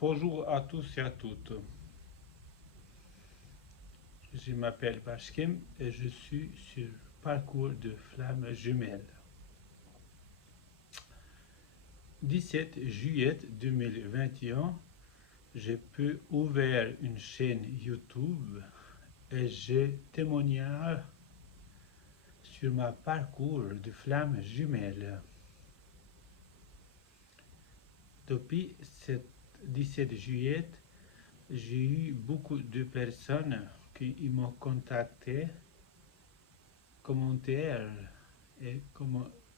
Bonjour à tous et à toutes. Je m'appelle Bashkim et je suis sur parcours de flammes jumelles. 17 juillet 2021, j'ai pu ouvrir une chaîne YouTube et j'ai témoigné sur ma parcours de flammes jumelles. Depuis ce 17 juillet, j'ai eu beaucoup de personnes qui m'ont contacté, commentaires et,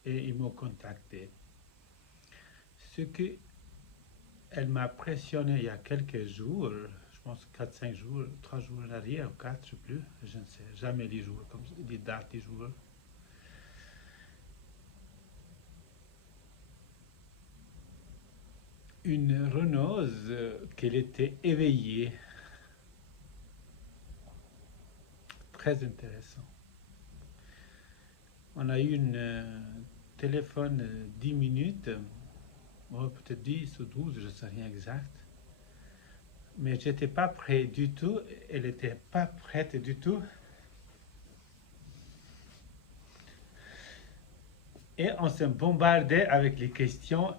et ils m'ont contacté. Ce qui elle m'a pressionné il y a quelques jours, je pense 4-5 jours, 3 jours en arrière, ou 4, je ne sais plus, je ne sais jamais les jours, comme les dates des jours. Une renose qu'elle était éveillée. Très intéressant. On a eu un téléphone 10 minutes, peut-être 10 ou 12, je ne sais rien exact. Mais j'étais pas prêt du tout, elle n'était pas prête du tout. Et on s'est bombardé avec les questions,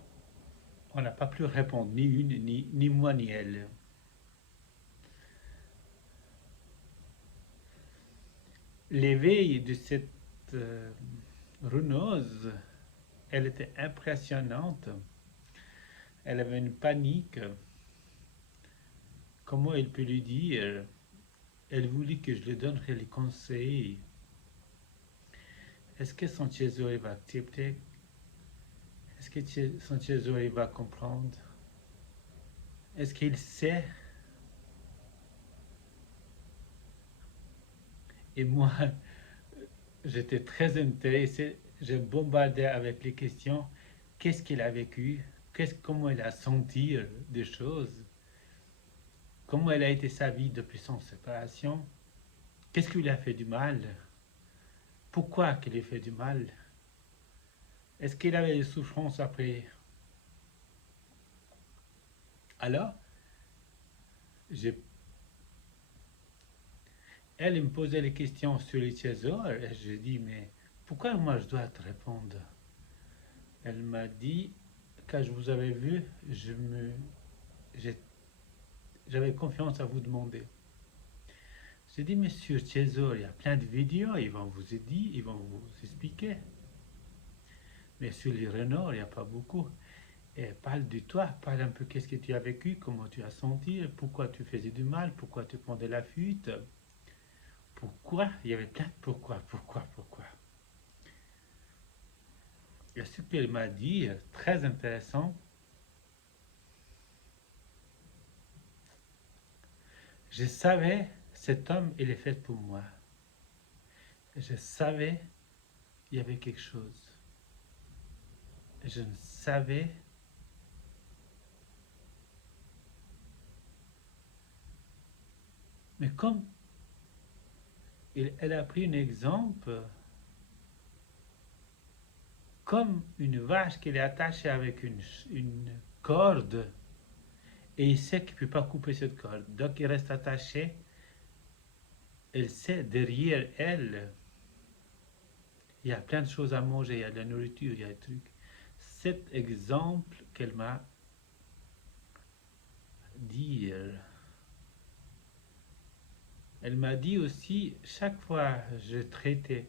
on n'a pas pu répondre, ni une, ni moi, ni elle. L'éveil de cette renose, elle était impressionnante. Elle avait une panique. Comment elle peut lui dire? Elle voulait que je lui donnerais les conseils. Est-ce que son trésorier va accepter? Est-ce que son trésorier va comprendre? Est-ce qu'il sait? Et moi, j'étais très intéressé. J'ai bombardé avec les questions. Qu'est-ce qu'il a vécu? Comment il a senti des choses? Comment elle a été sa vie depuis son séparation? Qu'est-ce qui lui a fait du mal? Pourquoi qu'il lui a fait du mal? Est-ce qu'il avait des souffrances après? Alors, j'ai elle me posait les questions sur les trésors et je dis mais pourquoi moi je dois te répondre? Elle m'a dit quand je vous avais vu, j'avais confiance à vous demander. J'ai dit mais sur trésor, il y a plein de vidéos, ils vont vous aider, ils vont vous expliquer. Mais sur les renards, il n'y a pas beaucoup. Et parle de toi, parle un peu qu'est-ce que tu as vécu, comment tu as senti, pourquoi tu faisais du mal, pourquoi tu prends de la fuite. Pourquoi? Il y avait plein de pourquoi. Et ce qu'elle m'a dit, très intéressant, je savais, cet homme, il est fait pour moi. Je savais, il y avait quelque chose. Je ne savais, mais comme elle a pris un exemple, comme une vache qui est attachée avec une corde, et il sait qu'il ne peut pas couper cette corde. Donc il reste attaché. Elle sait derrière elle, il y a plein de choses à manger, il y a de la nourriture, il y a des trucs. Cet exemple qu'elle m'a dit, elle m'a dit aussi, chaque fois je traitais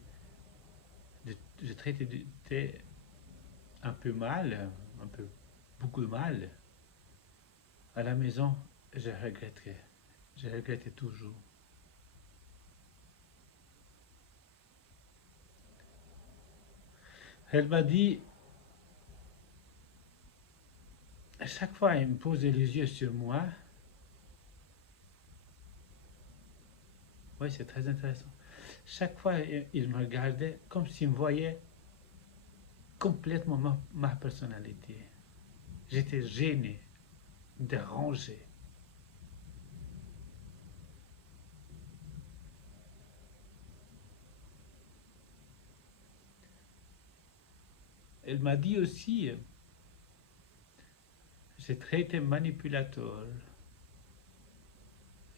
un peu mal, un peu beaucoup de mal, à la maison, je regrettais. Je regrettais toujours. Elle m'a dit, à chaque fois, elle me posait les yeux sur moi. Oui, c'est très intéressant. Chaque fois, il me regardait comme s'il me voyait complètement ma personnalité. J'étais gêné, dérangé. Elle m'a dit aussi, c'est traité manipulateur.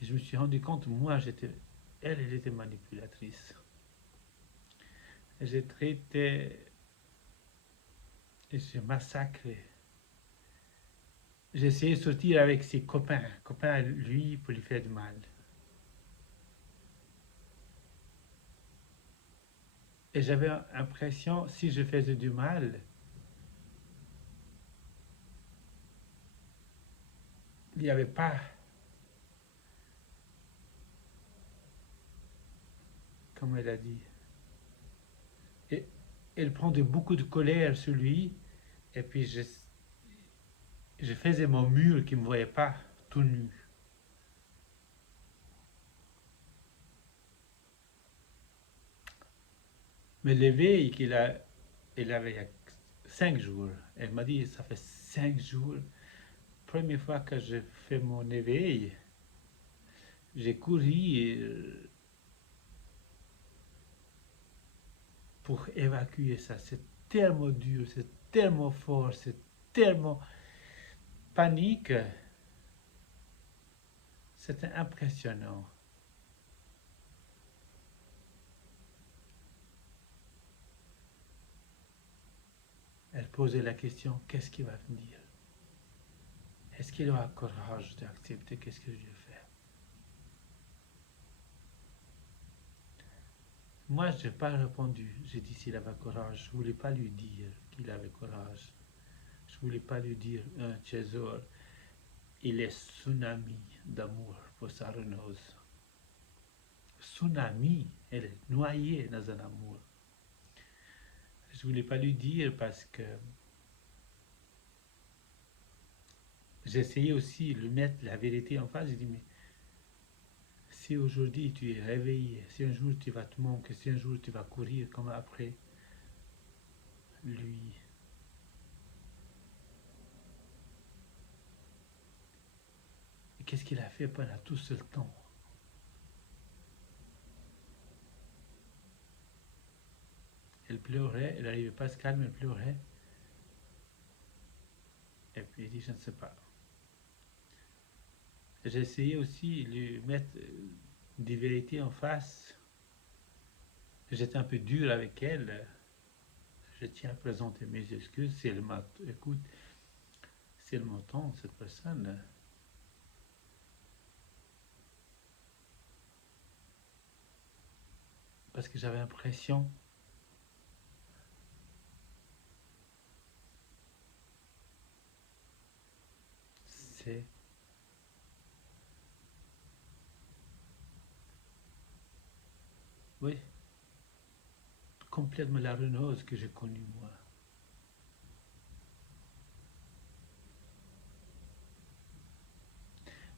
Et je me suis rendu compte, moi, elle était manipulatrice. Et j'ai traité, et j'ai massacré. J'ai essayé de sortir avec ses copains à lui, pour lui faire du mal. Et j'avais l'impression, si je faisais du mal, il n'y avait pas, comme elle a dit, et elle prendait beaucoup de colère sur lui, et puis je faisais mon mur qui ne me voyait pas tout nu. Mais l'éveil elle avait il y a 5 jours, elle m'a dit, ça fait 5 jours, première fois que je fais mon éveil, j'ai couru pour évacuer ça. C'est tellement dur, c'est tellement fort, c'est tellement panique. C'était impressionnant. Elle posait la question, qu'est-ce qui va venir? Est-ce qu'il aura le courage d'accepter qu'est-ce que je vais faire? Moi, je n'ai pas répondu. J'ai dit s'il avait courage. Je ne voulais pas lui dire qu'il avait courage. Je ne voulais pas lui dire, un César, il est tsunami d'amour pour sa renose. Tsunami, elle est noyée dans un amour. Je ne voulais pas lui dire parce que j'essayais aussi de lui mettre la vérité en face. J'ai dit, mais si aujourd'hui tu es réveillé, si un jour tu vas te manquer, si un jour tu vas courir comme après lui, et qu'est-ce qu'il a fait pendant tout ce temps? Elle pleurait, elle n'arrivait pas à se calmer, elle pleurait. Et puis il dit, je ne sais pas. J'ai essayé aussi de lui mettre des vérités en face. J'étais un peu dur avec elle. Je tiens à présenter mes excuses si elle m'écoute, si elle m'entend, cette personne. Parce que j'avais l'impression c'est oui, complètement la renose que j'ai connue moi.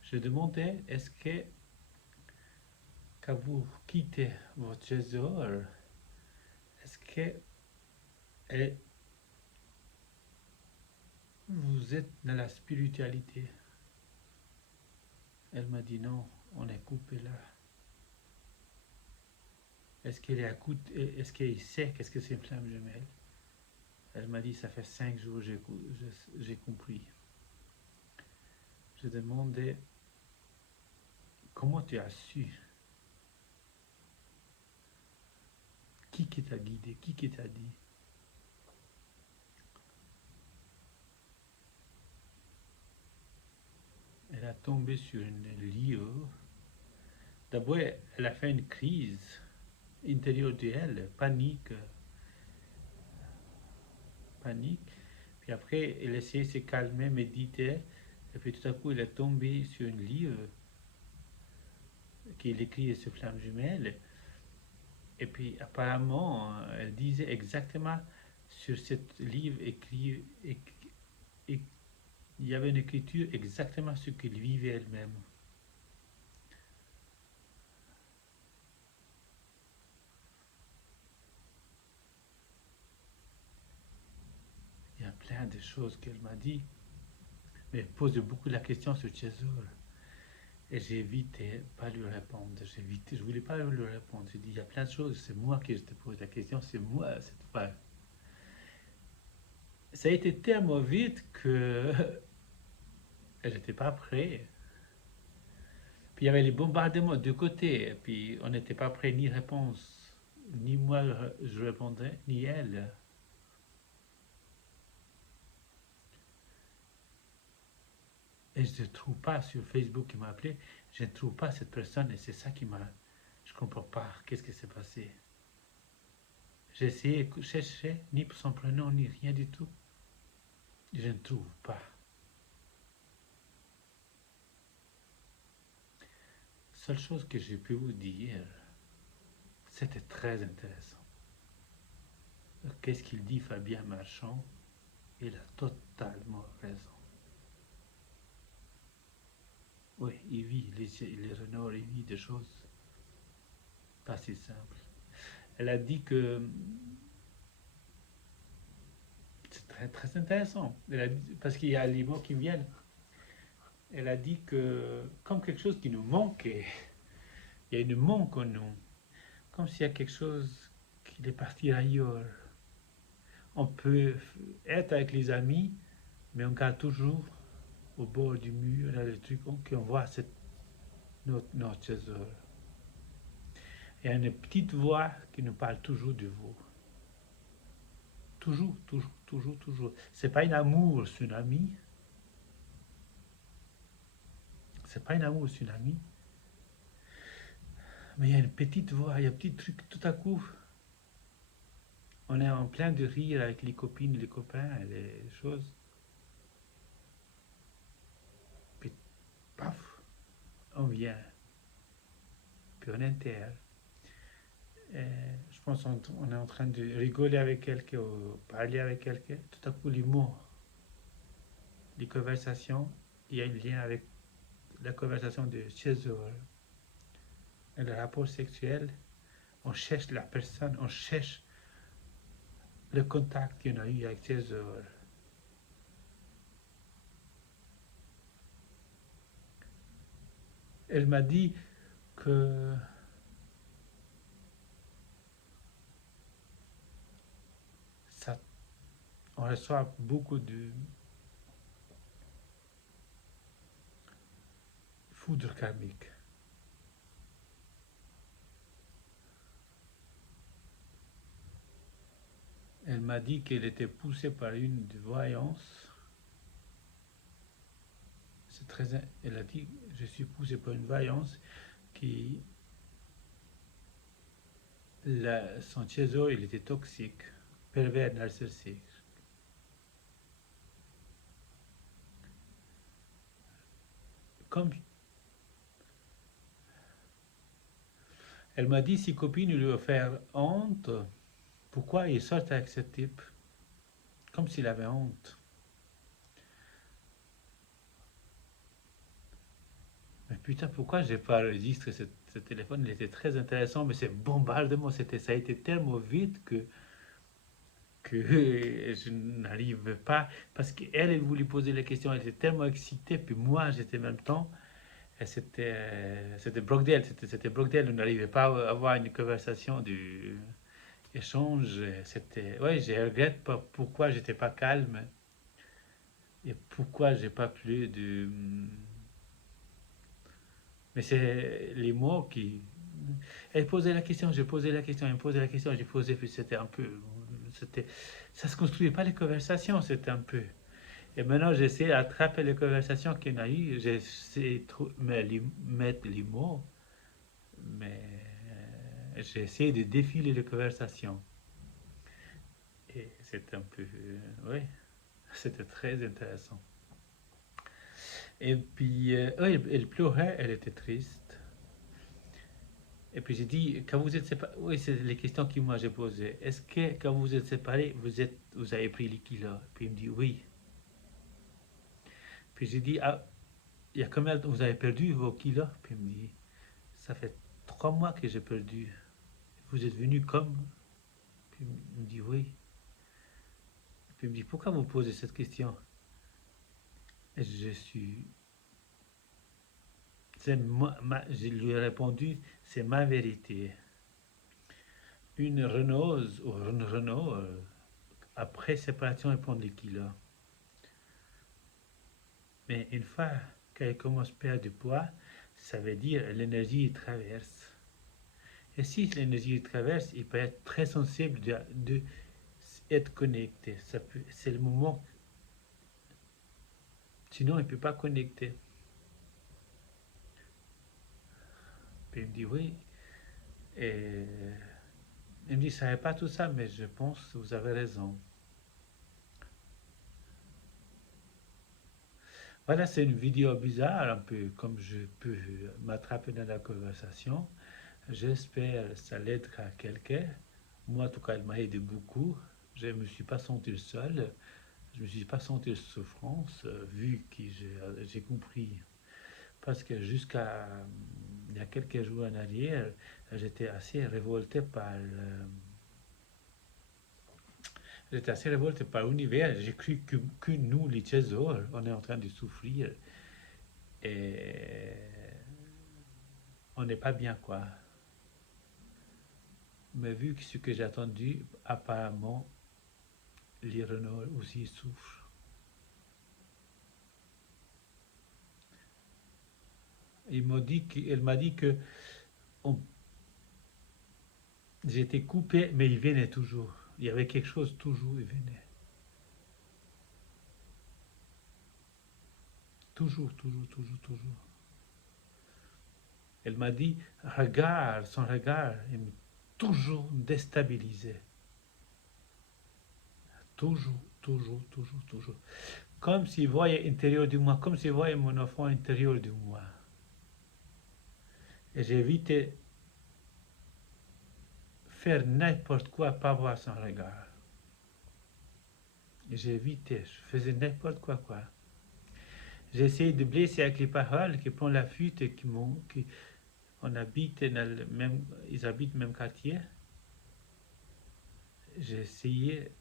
Je demandais, est-ce que quand vous quittez votre trésor, est-ce que vous êtes dans la spiritualité? Elle m'a dit non, on est coupé là. Est-ce qu'elle écoute, est-ce qu'elle sait qu'est-ce que c'est une flamme jumelle? Elle m'a dit, ça fait 5 jours, j'ai compris. Je demandais, comment tu as su? Qui t'a guidé? Qui t'a dit? Elle a tombé sur un livre. D'abord, elle a fait une crise intérieure d'elle, panique. Puis après, elle essayait de se calmer, méditer. Et puis tout à coup, elle est tombée sur un livre qui est écrit sur flamme jumelle. Et puis apparemment, elle disait exactement sur ce livre écrit, il y avait une écriture exactement ce qu'elle vivait elle-même. Il y a plein de choses qu'elle m'a dit, mais elle pose beaucoup la question sur César. Et j'ai évité pas lui répondre. Je voulais pas lui répondre. J'ai dit, il y a plein de choses, c'est moi qui te pose la question, c'est moi cette fois. Ça a été tellement vite que Et j'étais pas prêt. Puis il y avait les bombardements de côté, et puis on n'était pas prêt, ni réponse, ni moi je répondais, ni elle. Et je ne trouve pas sur Facebook qui m'a appelé, je ne trouve pas cette personne et c'est ça qui m'a... Je ne comprends pas, qu'est-ce qui s'est passé? J'ai essayé de chercher, ni son prénom, ni rien du tout. Je ne trouve pas. Seule chose que j'ai pu vous dire, c'était très intéressant. Qu'est-ce qu'il dit Fabien Marchand? Il a totalement raison. Oui, il vit, les Renault, il vit des choses pas si simples. Elle a dit que c'est très, très intéressant. Elle a dit, parce qu'il y a les mots qui viennent. Elle a dit que comme quelque chose qui nous manquait, il y a une manque en nous, comme s'il y a quelque chose qui est parti ailleurs. On peut être avec les amis, mais on garde toujours au bord du mur, là, le truc, qu'on voit notre trésor. Il y a une petite voix qui nous parle toujours de vous. Toujours, toujours, toujours, toujours. C'est pas un amour tsunami. C'est pas un amour tsunami. Mais il y a une petite voix, il y a un petit truc tout à coup. On est en plein de rire avec les copines, les copains, et les choses. Puis paf, on vient. Puis on enterre. Et je pense qu'on est en train de rigoler avec quelqu'un ou parler avec quelqu'un. Tout à coup, les mots, les conversations, il y a un lien avec la conversation de César. Et le rapport sexuel, on cherche la personne, on cherche le contact qu'on a eu avec César. Elle m'a dit que ça, on reçoit beaucoup de foudre karmique. Elle m'a dit qu'elle était poussée par une voyance. C'est très, elle a dit, je suis poussée par une voyance qui, son trésor, il était toxique, pervers, narcissique. Comme elle m'a dit, si copine lui a fait honte, pourquoi il sort avec ce type? Comme s'il avait honte. Mais putain, pourquoi j'ai pas enregistré ce téléphone? Il était très intéressant, mais c'est bombardement, ça a été tellement vite que je n'arrive pas. Parce qu'elle, elle voulait poser la question, elle était tellement excitée, puis moi, j'étais en même temps. Et c'était Brockdale, c'était Brockdale, on n'arrivait pas à avoir une conversation du échange. C'était, ouais, je regrette pas pourquoi j'étais pas calme et pourquoi j'ai pas plus de. Mais c'est les mots qui. Elle posait la question, j'ai posé la question, elle me posait la question, j'ai posé, puis c'était un peu. C'était, ça se construisait pas les conversations, c'était un peu. Et maintenant, j'essaie d'attraper les conversations qu'on a eues, j'essaie de mettre les mots, mais j'ai essayé de défiler les conversations. Et c'était un peu. Oui, c'était très intéressant. Et puis, ouais, elle pleurait, elle était triste. Et puis j'ai dit, quand vous êtes séparés, oui, c'est les questions que moi j'ai posées. Est-ce que quand vous êtes séparés, vous avez pris les kilos? Puis il me dit oui. Puis j'ai dit, ah, il y a combien vous avez perdu vos kilos? Puis il me dit, ça fait 3 mois que j'ai perdu. Vous êtes venu comme? Puis il me dit oui. Puis il me dit, pourquoi vous posez cette question? Et je suis. Je lui ai répondu, c'est ma vérité. Une Renault ou une Renault, après séparation, elle prend des kilos. Mais une fois qu'elle commence à perdre du poids, ça veut dire l'énergie traverse. Et si l'énergie traverse, il peut être très sensible de être connecté. C'est le moment, sinon il ne peut pas connecter. Puis il me dit oui. Et il me dit, je ne savais pas tout ça, mais je pense que vous avez raison. Voilà, c'est une vidéo bizarre, un peu comme je peux m'attraper dans la conversation. J'espère que ça l'aidera quelqu'un. Moi, en tout cas, elle m'a aidé beaucoup. Je ne me suis pas senti seul. Je ne me suis pas senti souffrance, vu que j'ai compris. Parce que jusqu'à il y a quelques jours en arrière, j'étais assez révolté par j'étais assez révolté par l'univers. J'ai cru que nous, les Tchézors, on est en train de souffrir et on n'est pas bien, quoi. Mais vu que ce que j'ai entendu, apparemment, les Renault aussi souffrent. Elle m'a dit que on- j'étais coupé, mais il venait toujours. Il y avait quelque chose toujours, il venait. Toujours, toujours, toujours, toujours. Elle m'a dit, regarde, son regard, il m'a toujours déstabilisé. Toujours, toujours, toujours, toujours. Comme s'il voyait l'intérieur de moi, comme s'il voyait mon enfant intérieur de moi. Et j'ai évité faire n'importe quoi, pas voir son regard. Et j'ai évité, je faisais n'importe quoi, quoi. J'ai essayé de blesser avec les paroles qui prennent la fuite et qui on habite dans le même, ils habitent le même quartier. J'ai essayé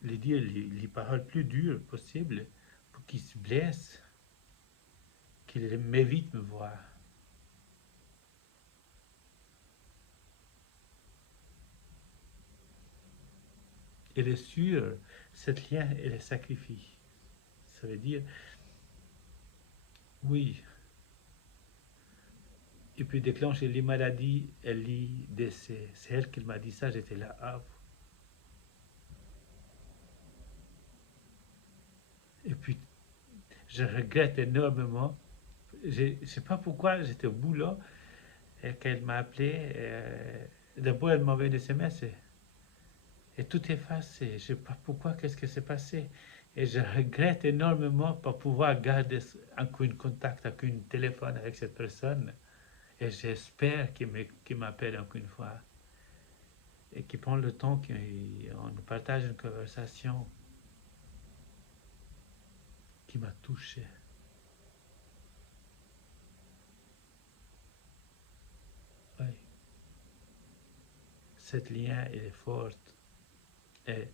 de lui dire les paroles plus dures possibles pour qu'ils se blessent, qu'ils m'évitent de me voir. Et le sûr, cette lien, elle est sacrifiée. Ça veut dire, oui, il peut déclencher les maladies et les décès. C'est elle qui m'a dit ça, j'étais là, ah. Et puis, je regrette énormément. Je ne sais pas pourquoi, j'étais au boulot, et quand elle m'a appelé, d'abord elle m'a envoyé des SMS et tout effacé. Je ne sais pas pourquoi, qu'est-ce qui s'est passé. Et je regrette énormément pas pouvoir garder encore un contact, encore un téléphone avec cette personne. Et j'espère qu'il m'appelle encore une fois et qu'il prend le temps qu'on partage une conversation qui m'a touché. Oui. Cette lien, elle est forte. Et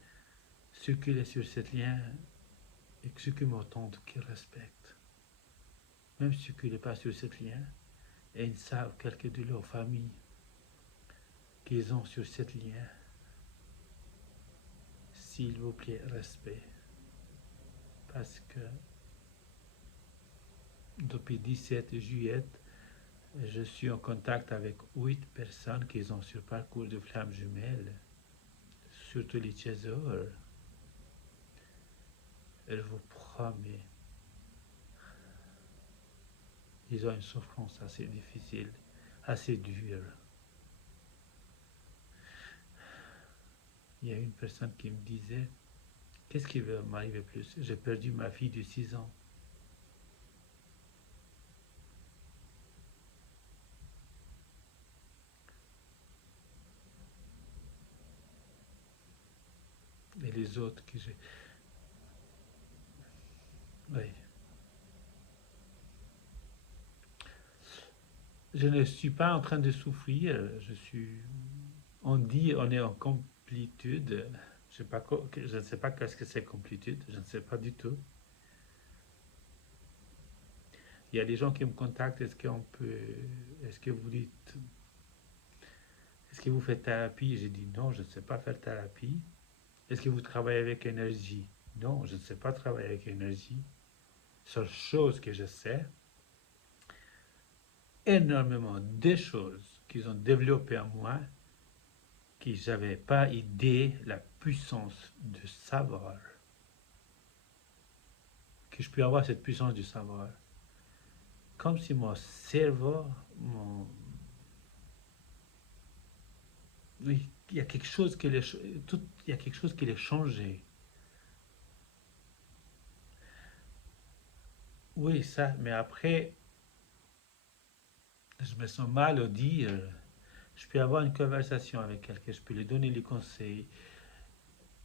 ceux qui sont sur cette lien, et ceux qui m'entendent, qui respectent. Même ceux qui ne sont pas sur cette lien, et ils savent quelques de leur famille qu'ils ont sur cette lien. S'il vous plaît, respect. Parce que depuis 17 juillet, je suis en contact avec 8 personnes qui ont sur parcours de flammes jumelles, surtout les Tchézors. Je vous promets, ils ont une souffrance assez difficile, assez dure. Il y a une personne qui me disait, qu'est-ce qui va m'arriver plus? J'ai perdu ma fille de 6 ans. Et les autres que j'ai... Oui. Je ne suis pas en train de souffrir, je suis... On dit on est en complétude. Je ne sais pas qu'est-ce que c'est complétude, je ne sais pas du tout. Il y a des gens qui me contactent, est-ce que vous dites, est-ce que vous faites thérapie? J'ai dit non, je ne sais pas faire thérapie. Est-ce que vous travaillez avec énergie? Non, je ne sais pas travailler avec l'énergie. Seule chose que je sais, énormément de choses qu'ils ont développées en moi, que j'avais pas idée la puissance de savoir, que je peux avoir cette puissance du savoir. Comme si mon cerveau, oui, il y a quelque chose qui il y a quelque chose qui l'est changé. Oui, ça, mais après, je me sens mal au dire. Je peux avoir une conversation avec quelqu'un, je peux lui donner les conseils.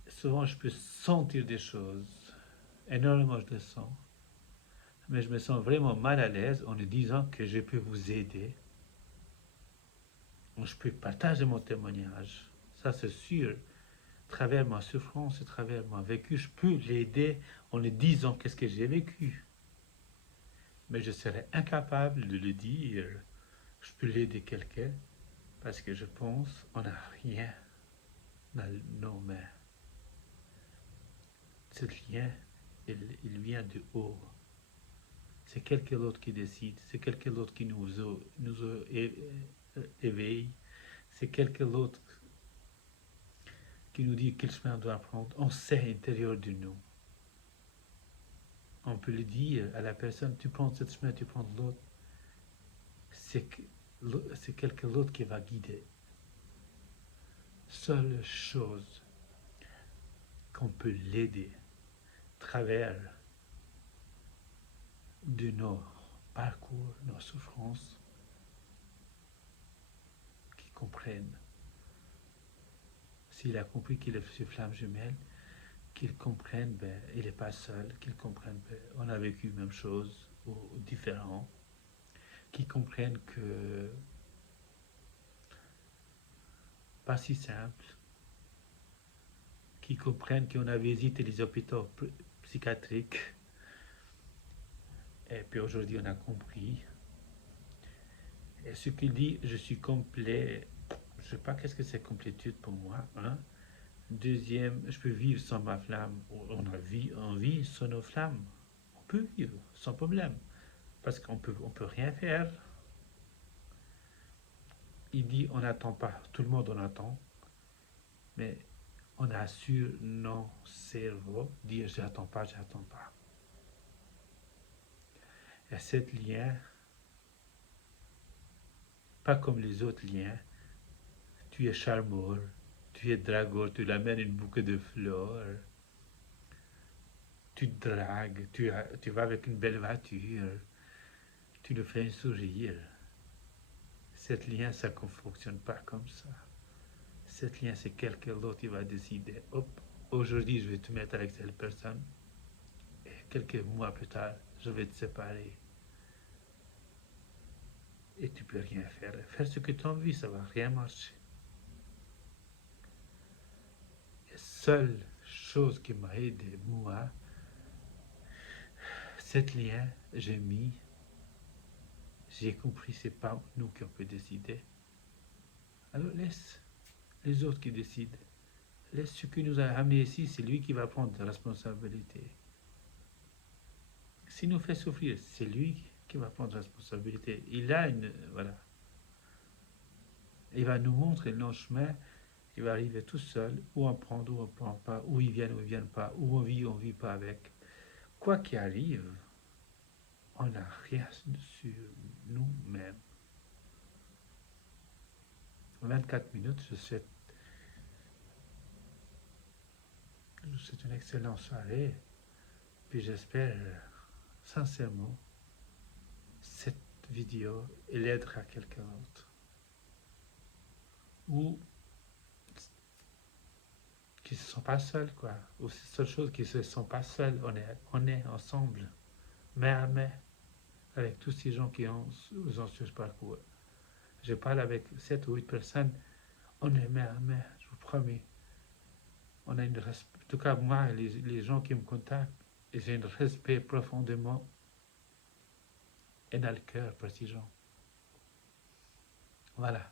Souvent, je peux sentir des choses. Énormément, je le sens. Mais je me sens vraiment mal à l'aise en lui disant que je peux vous aider. Je peux partager mon témoignage. Ça, c'est sûr. À travers ma souffrance, à travers mon vécu, je peux l'aider en lui disant qu'est-ce que j'ai vécu. Mais je serais incapable de le dire. Je peux l'aider quelqu'un parce que je pense on n'a rien dans nos mains. Ce lien, il vient de haut. C'est quelqu'un d'autre qui décide, c'est quelqu'un d'autre qui nous éveille, c'est quelqu'un d'autre qui nous dit quel chemin on doit prendre. On sait à l'intérieur de nous. On peut le dire à la personne, tu prends ce chemin, tu prends l'autre. C'est quelqu'un d'autre qui va guider. Seule chose qu'on peut l'aider à travers de nos parcours, nos souffrances, qui comprennent. S'il a compris qu'il est sur flamme jumelle, qu'il comprenne, ben, il n'est pas seul, qu'il comprenne, ben, on a vécu la même chose ou différent, qu'il comprenne que pas si simple, qu'ils comprennent qu'on a visité les hôpitaux psychiatriques et puis aujourd'hui on a compris. Et ce qu'il dit, je suis complet, je ne sais pas qu'est-ce que c'est complétude pour moi. Hein? Deuxième, je peux vivre sans ma flamme. On vit sans nos flammes. On peut vivre sans problème. Parce on peut rien faire. Il dit on n'attend pas. Tout le monde en attend. Mais on assure nos cerveaux dire j'attends pas, j'attends pas. Et cet lien, pas comme les autres liens, tu es charmeur, tu es dragueur, tu l'amènes une bouquet de fleurs, tu te dragues, tu vas avec une belle voiture, tu le fais un sourire. Cet lien, ça ne fonctionne pas comme ça. Cet lien, c'est quelqu'un d'autre qui va décider, hop, aujourd'hui je vais te mettre avec cette personne, et quelques mois plus tard, je vais te séparer. Et tu peux rien faire. Faire ce que tu as envie, ça va rien marcher. La seule chose qui m'a aidé, moi, cet lien, j'ai compris, c'est pas nous qui on peut décider. Alors laisse les autres qui décident. Laisse ce qui nous a amenés ici, c'est lui qui va prendre la responsabilité. S'il nous fait souffrir, c'est lui qui va prendre la responsabilité. Voilà. Il va nous montrer nos chemins. Il va arriver tout seul, où on prend, où on ne prend pas, où ils viennent, où ils ne viennent pas, où on vit pas avec. Quoi qu'il arrive, on n'a rien sur nous-mêmes. 24 minutes, je souhaite une excellente soirée. Puis j'espère sincèrement cette vidéo elle aidera quelqu'un d'autre. Ou qui ne se sentent pas seuls, quoi. Ou c'est la seule chose qui ne se sentent pas seuls. On est ensemble, main à main, avec tous ces gens qui ont ce parcours. Je parle avec 7 ou 8 personnes, on est main à main, je vous promets. On a en tout cas, moi, les gens qui me contactent, j'ai un respect profondément et dans le cœur pour ces gens. Voilà.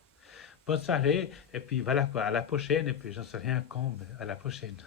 Bonne soirée, et puis voilà quoi, à la prochaine, et puis j'en sais rien quand, mais à la prochaine.